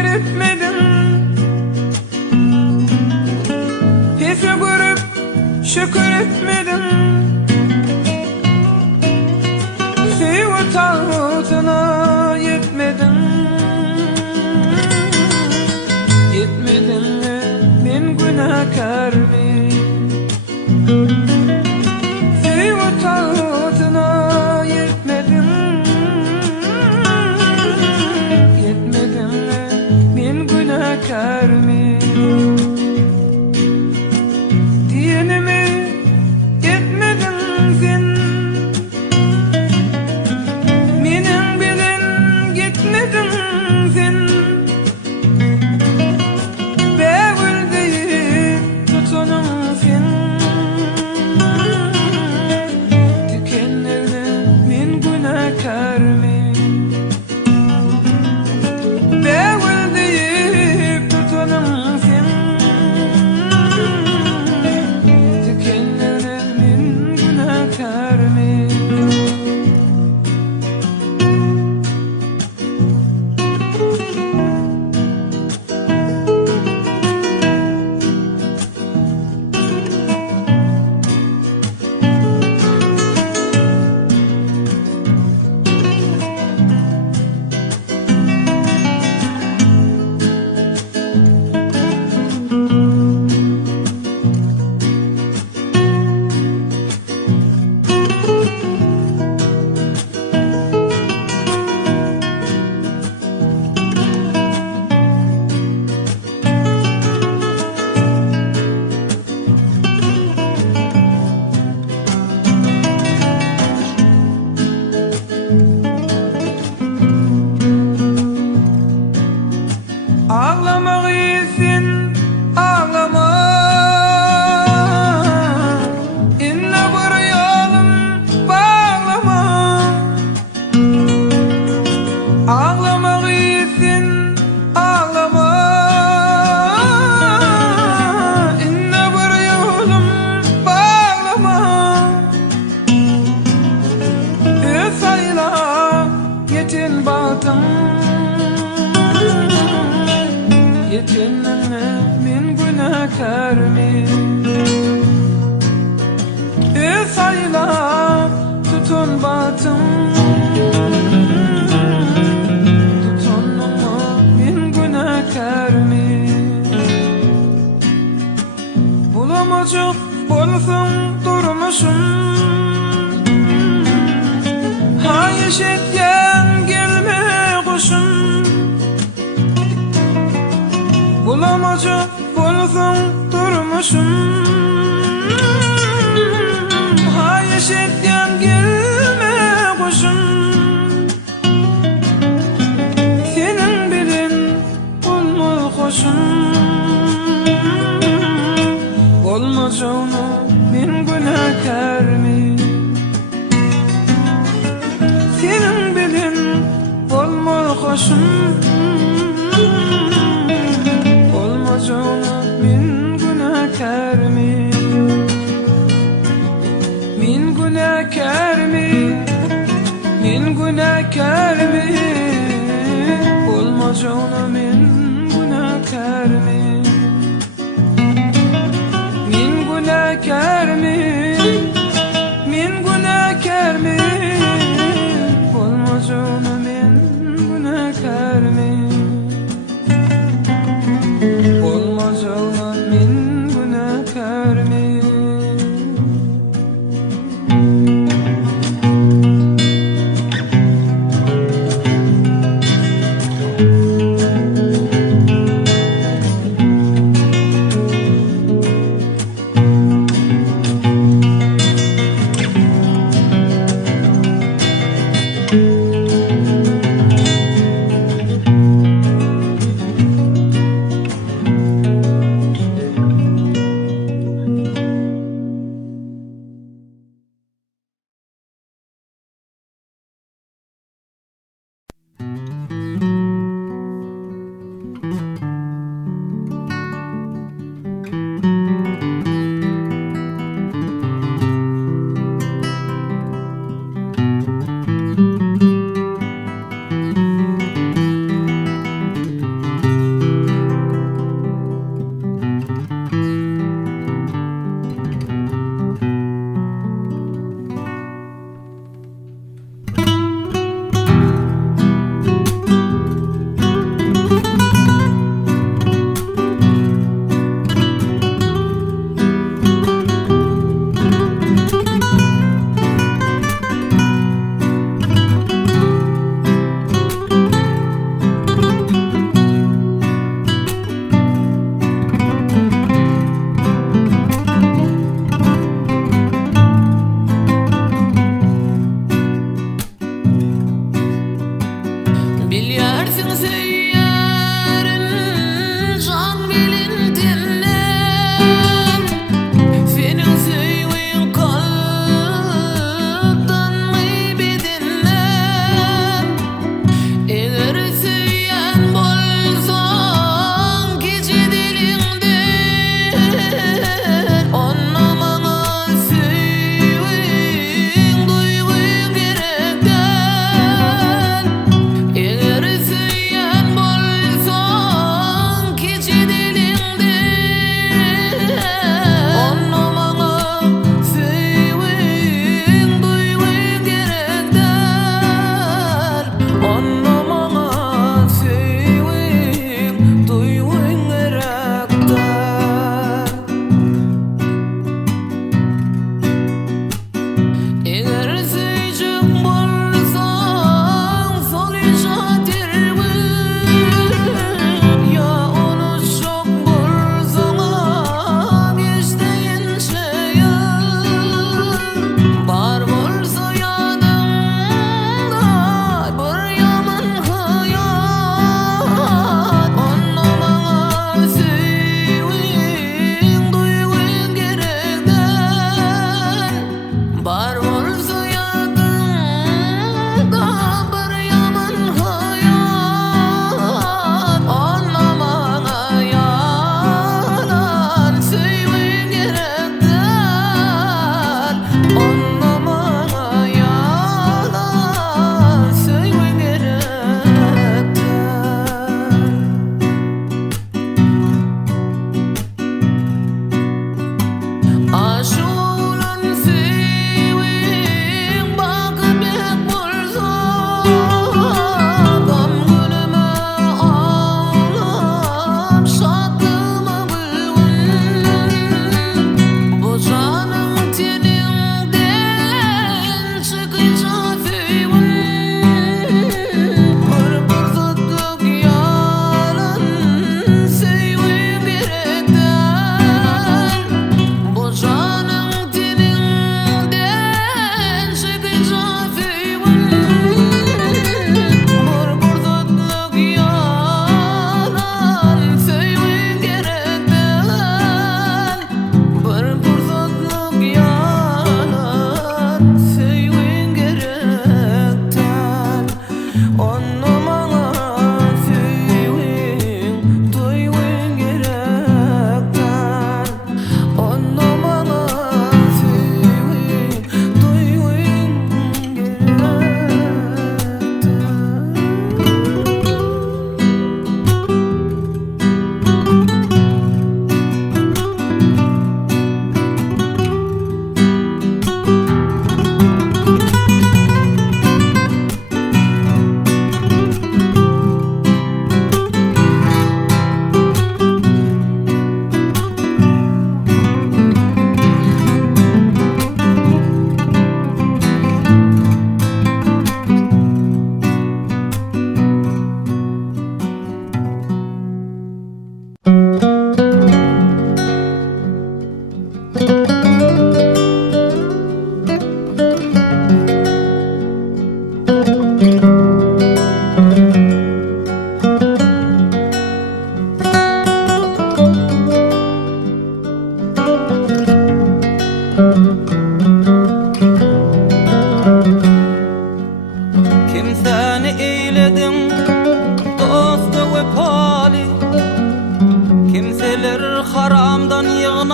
yer etmedin. Hiç görüp şükür etmedin. Sevgi tahtına yetmedin. Yetmedin mi men günahkar mi? Sevgi tahtına yetmedin. Yetmedin mi men günahkar mi? Diyenimi yetmedin sen. Menin bilen gitmedin sen. Bägül deyip tutunum sen. Dikenlerde men günahkar mi? Bägül deyip tutunum sen. Dikenlerde men günahkar mi? Ağlamak iyisin, ağlama. İnne bir yolum bağlama. Ağlamak iyisin, ağlama. İnne bir yolum bağlama. Sayla yetin batın. Yetinme men günahkar mi? Sayla tutun batın. Tutunma men günahkar mi? Bulamacak bolsun durmuşum. Hayiş etken gelme kuşum. Bulamacak bolsun durmuşum. Hayiş etken gelme kuşum. Senin bilen olma koşum. Olmacağını men günahkar mi? Senin bilen olma koşum. Olmacağına men günahkar mi? Men günahkar mi? Men günahkar mi? Olmacağına men günahkar mi? Men günahkar mi? Men günahkar mi? Olmacağına men günahkar mi? Olmacağına men günahkar mi?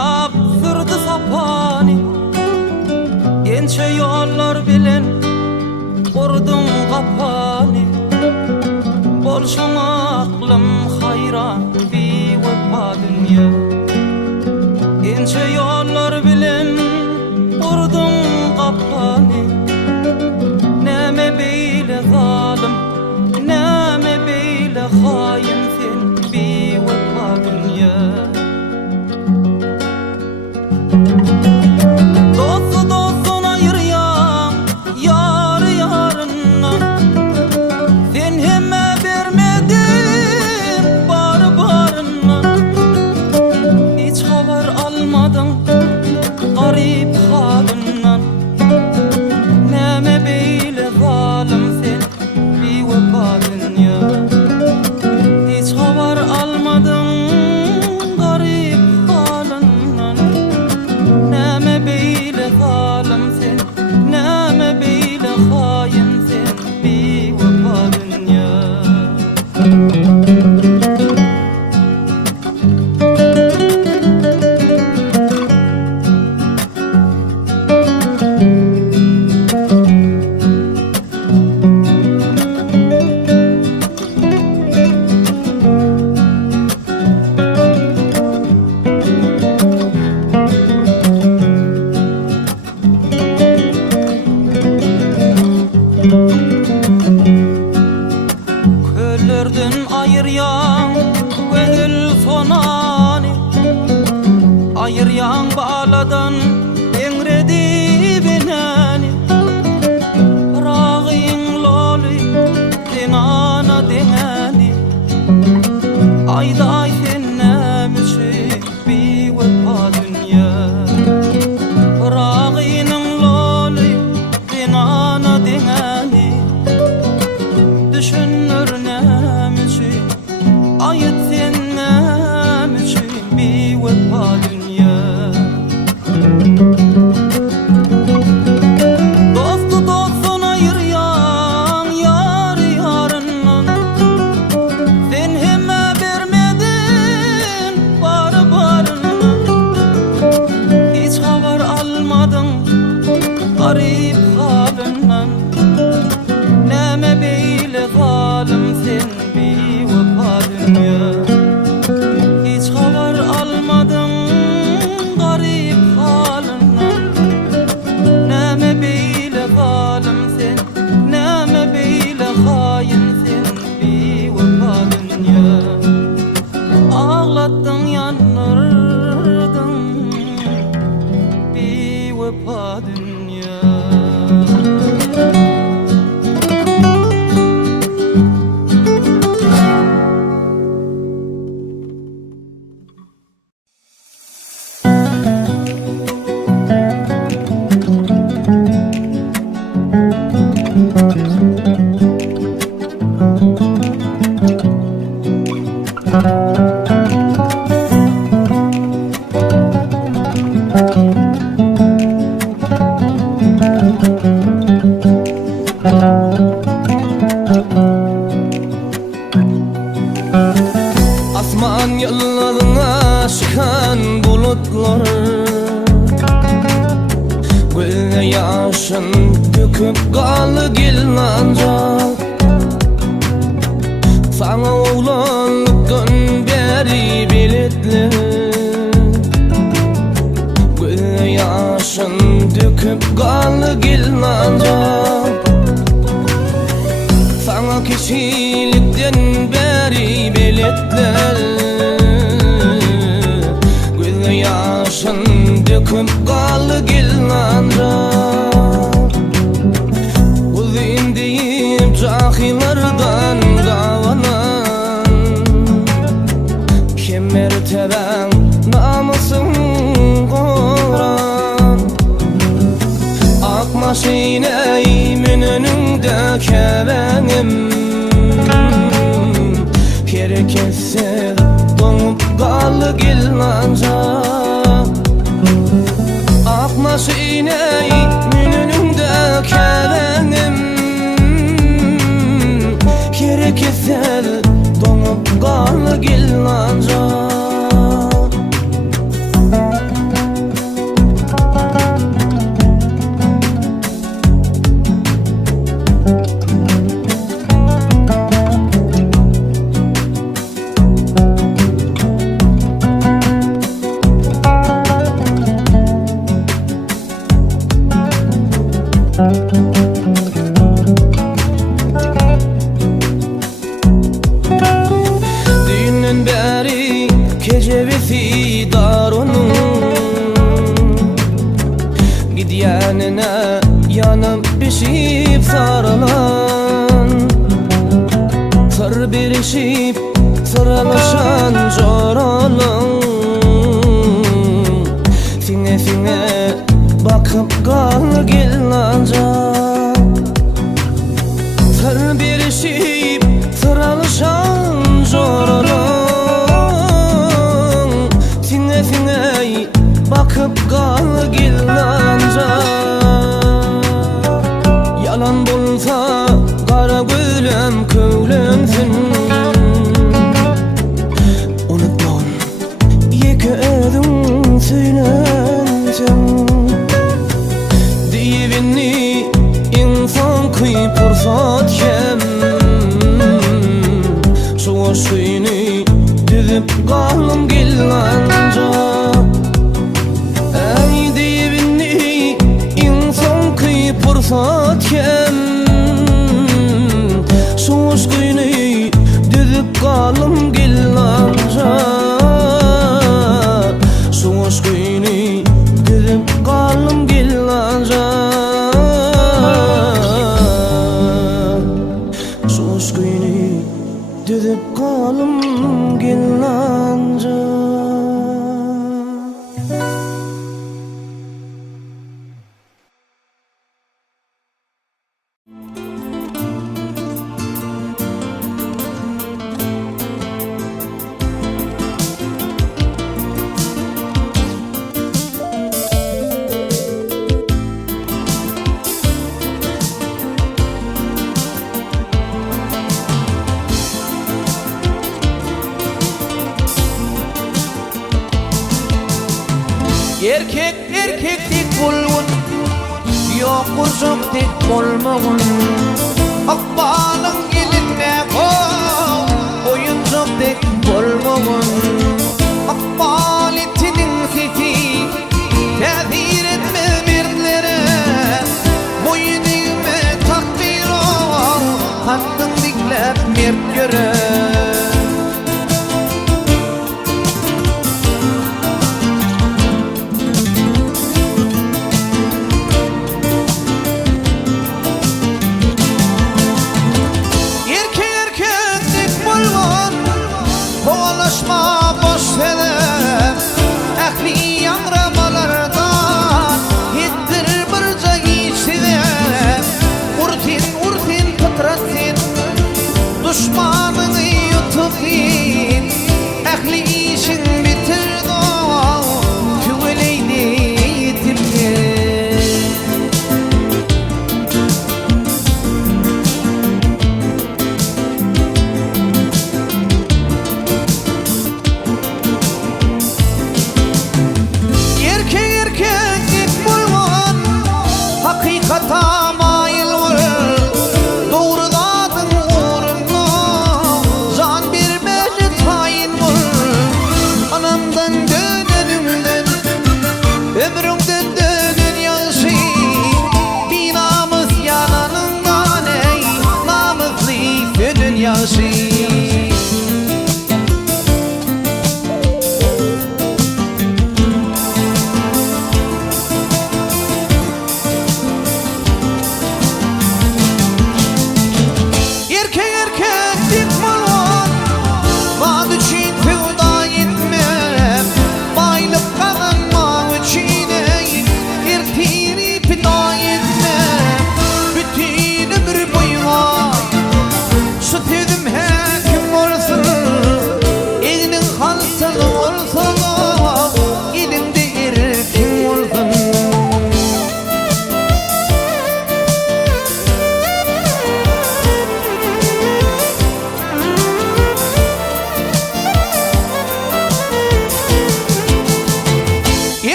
yap sırdı sapani. Gençe yollar bilen kurdum kapani. Bolşun aklım hayran bir vefa dünya. Gençe yollar bilen kurdum kapani. Neme beyle zalim, neme beyle hain sen bir vefa dünya. Dostu dostuna ayıryan yar yarından. Sen hemme vermedin bar barından. Hiç haber almadın garip halinden. Neme beyle zalim sen bir vefa dünya. Hiç haber almadın garip halinden. Neme beyle zalim sen, neme beyle hain sen bir vefa dünya. Köllerden ayıryan gönül sonani. Ayıryan bağladan engredi binani. Rağın loli denana dengani. Ayday sen nemişi bir vefa dünya. Rağının loli denana dengani. Düşünür nemişi ayet sen nemişi bir vefa dünya. Dostu dostuna ayıryan yar yarından. Sen hemme vermedin bar barından. Hiç haber almadın garip halinden. Neme beyle zalim sen bir vefa dünya. Hiç haber almadın garip halinden. Neme beyle zalim sen, neme beyle hain sen bir vefa dünya. Ağlattın yanırdın bir vefa dünya. Asman yıllarına çıkan bulutlar Gülne yaşın döküp kalı gillanacak. Sana oğlanlıktan beri biletli Gülne yaşın döküp kalı gillanacak. Sana kişilikten beri biletler Gülne yaşın döküp kalı gillanacak. Uzun deyip cahillerden davanan Kemer teben namusun koran. Akma şeyneyimin önünde kebenim. Gerekirse donup kalı gillanacak. Akma şeyneyimin önünde kebenim. Gerekirse donup kalı gillanacak. Dünden beri kecevesi dar onun, gidyanına yanıp pişip sarılan, sır birişip sıralaşan joralın. Sine sine bakıp kal gillanca, sır birişip sıralaşan joralın. Sine sine bakıp kal gillanca, yalan bulsa kara gülüm kövlensin. Unutmam yeke edin söylensin, divinni insan kıyıp fırsat kem. Şu aşkını düzüp kalım gillanca, ey divinni insan kıyıp fırsat kem. Şu aşkını düzüp kalım gillanca, şu aşkını düzüp kalım gillanca, şu aşkını düzüp kalım gillanca. Erkek erkeklik bulun, yok kuzuktik bulmagun. Akbalın gelinne kol, oyuncuktik bulmagun. Akbal etinin sesi tesir etmez mertlere, boyunime takdir ol, hakkın diklep mert göre. Kovalaşma boş edem, ehli yangramalardan hittir birce geçidem. Urtin urtin pıtratsin, düşmanını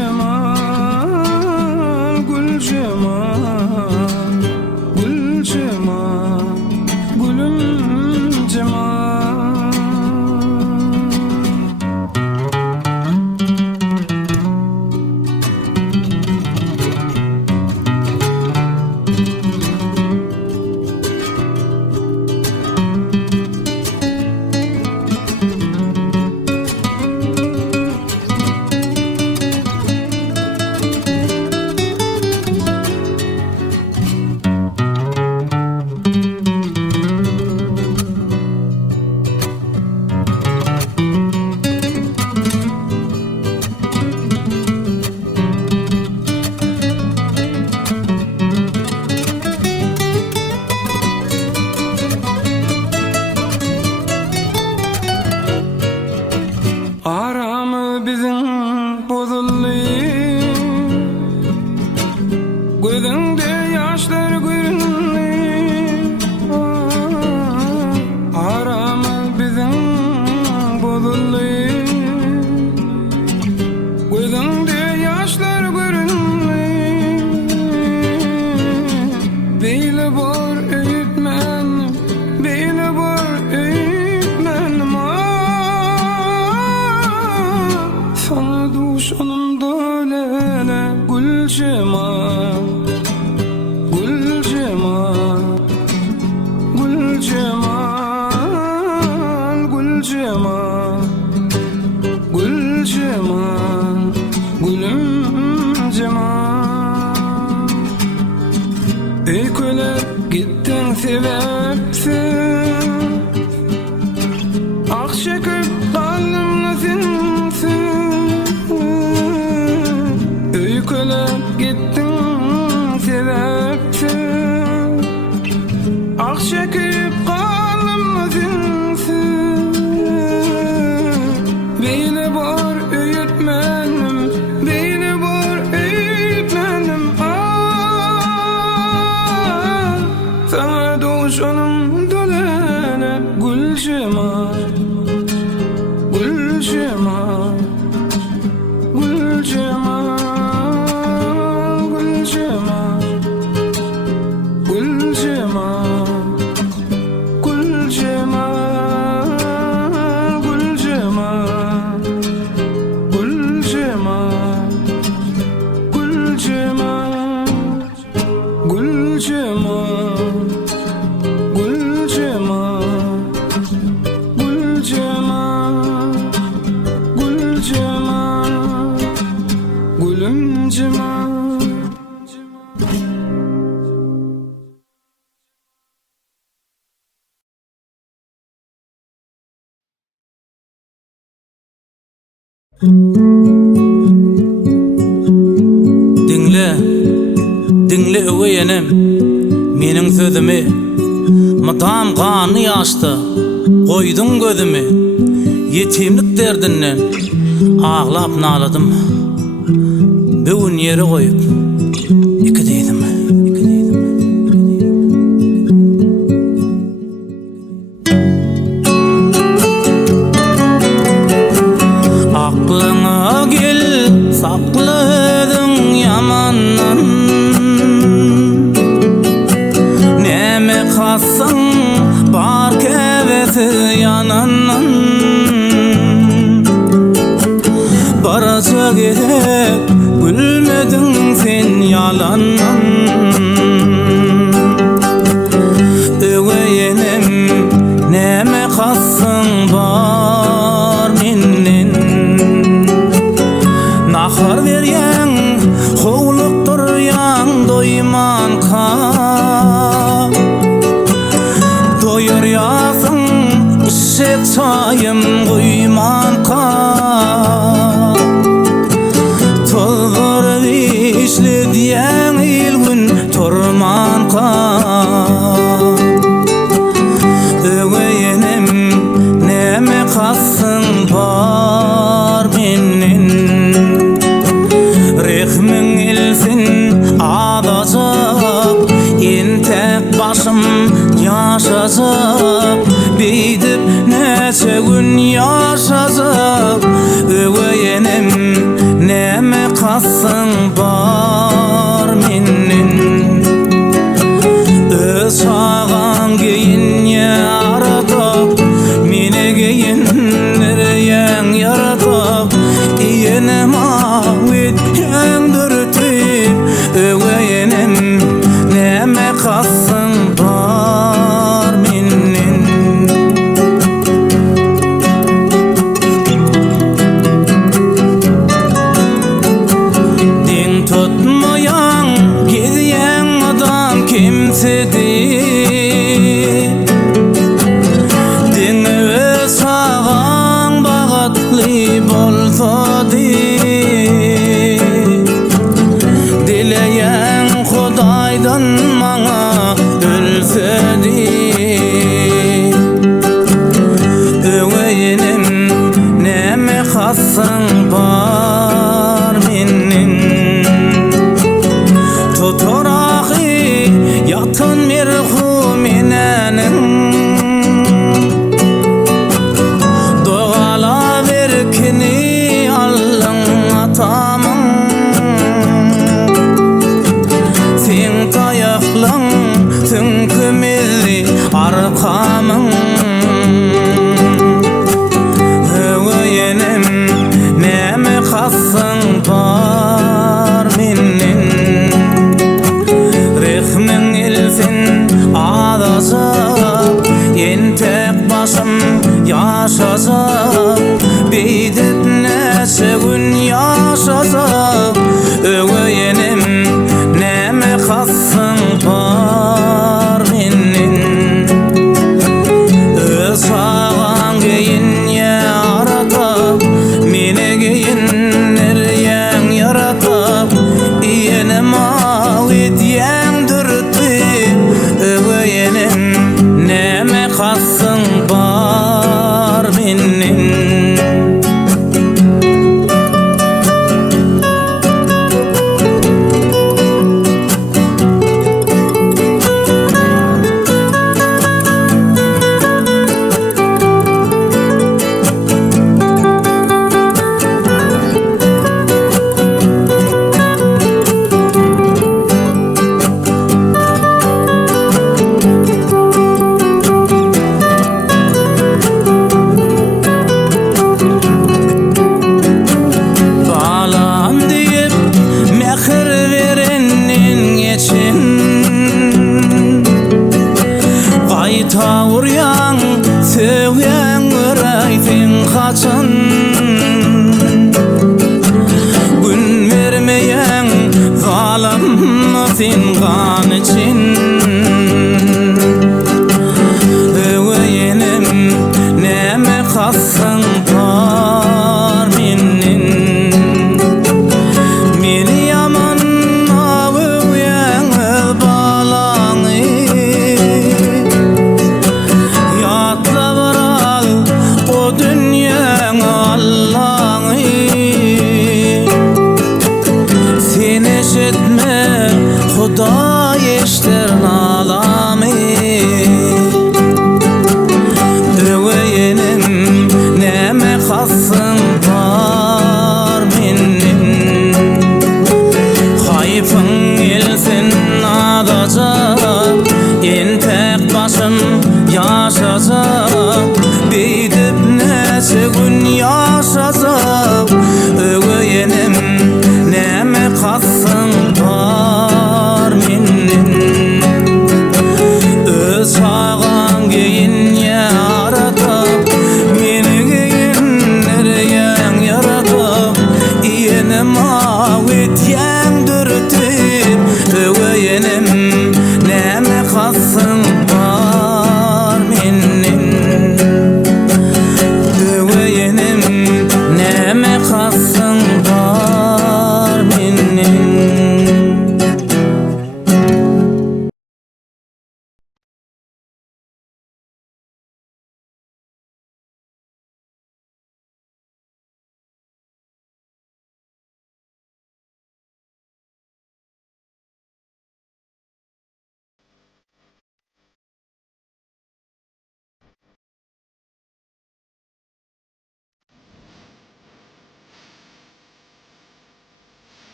cemal, gül cemal, gül cemal, gülüm cemal. Aramı bizim bozuldu, gözünde yaşlar göründü. Aramı bizim bozuldu, gözünde yaşlar göründü. Beyle bor öğütmen, beyle bor öğütmen. Sana düşanım dölene gül cemal, gül cemal, gül cemal, gül cemal, gül cemal, gülüm cemal. Ey köle gittin sebepsiz, ak çekip kalbimle sinsin. Ey köle gittin sebepsiz, ak çekip kalbimle sinsin. Beyle bor öğütmenim, beyle bor öğütmenim. Sana düşanım dölene gül cemal, gül cemal, gül cemal, gül cemal, gül cemal, gül cemal, gül cemal, gül cemal, gül cemal, gül cemal. Gül cemal, gül cemal, gül cemal, gülüm cemal. Dinle, dinle öweyenem meniň sözümi. Madam gany ýaşdy, goýdun gözümi. Yetimlik derdinden ağlap naladym. Bugün ýere goýup iki diýdim. Aklyňa gel, sakladyň yamandan. Neme kassın bar kevesi yanandan. Baraca gerek gülmedin sen yalandan. Öweyenem neme kassın bar menden. Nahar berýän howluk durýan doýman ka. Doýurýasyň işek çayım goýman ka. Tolgur işli diýen ilgün turman ka. Öweyenem neme kassın bar menden. Rehmin ilsin adacak, entek başım yaşacak. Beýdip neçe gün kassın bar menin öz çağan geyin yaratıp meni geyinleryen yaratıp iyene mağit yöndürtüp ögeyenim neme kassın bar menin din tutmayan gidiyen adam kimsedir din öz sağan bağatlı bolsa dileyen Xudaydan maňa ölsedi ögeyenim neme kassın bar menin tuturaqı yatın merhumenenin doğala verkini allın atamın sen tayaqlan sen kümeli arkamın ögeyenim neme kassın bar menin rehmin ilsin ağlasıp entek başım yaşasıp beydip neçe gün yaşasıp ögeyenim neme kassın bar menin öz sağan geyin yaratıp meni geyinleryen yaratıp iyene mağit yendürtüp ögeyenim neme kassın bar menin Qayta uryan sevgen yüreğin kaçın gün vermeyen zalim sen kan için ögeyenim neme kassın bar menin meni yaman ağıyan balağını yatla bırak o dünyanın Allah'ını sen eşitme Xuda eştir nalamı ögeyenim neme kassın bar menin hayfın ilsin adacak entek başım yaşasam beydip neçe gün yaşasam ögeyenim neme kassın bar menin öz çağan geyin yaratıp meni geyinleryen yaratıp iyene mağit yendürtüp ögeyenim neme kassın bar menin ögeyenim neme kassın bar menin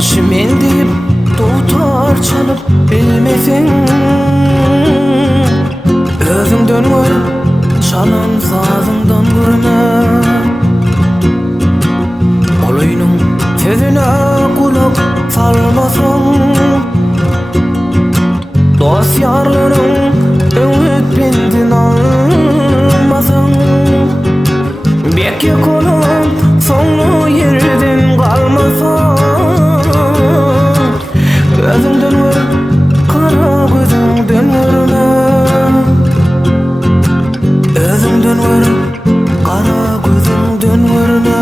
Bolşimen deyip dutar çalıp bilmesin. Özüngden gör, çalan sazından görme. Olayının sözüne kulak salmasın. Dost yarların ümit bindin almasın. Bekki kolun sonu yerden kalmasın. Gözüngden gör, kara gözüngden görme. Özüngden gör, kara gözüngden görme.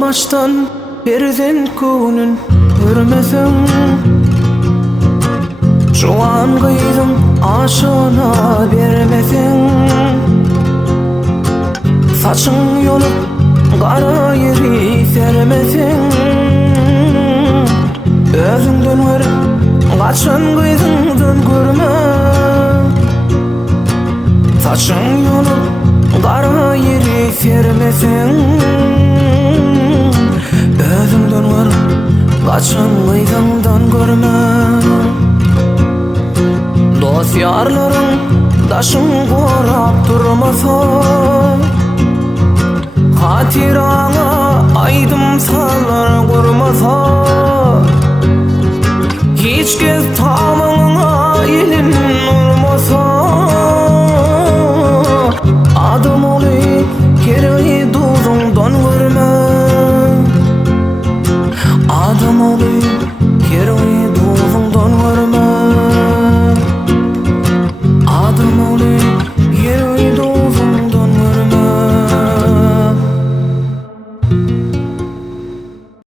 Baştan berzen ko'nun görmesem, şu an kıydım aşına vermesen. Saçın yolup kara yeri sermesen. Özüngden gör, kaçan kıydımdan görme. Saçın yolup kara yeri sermesen. Özüngden gör, kaçan kıydımdan görme. Dost yarların daşın korap durmasa, hatirana aydım sallar kurmasa. Hiç kez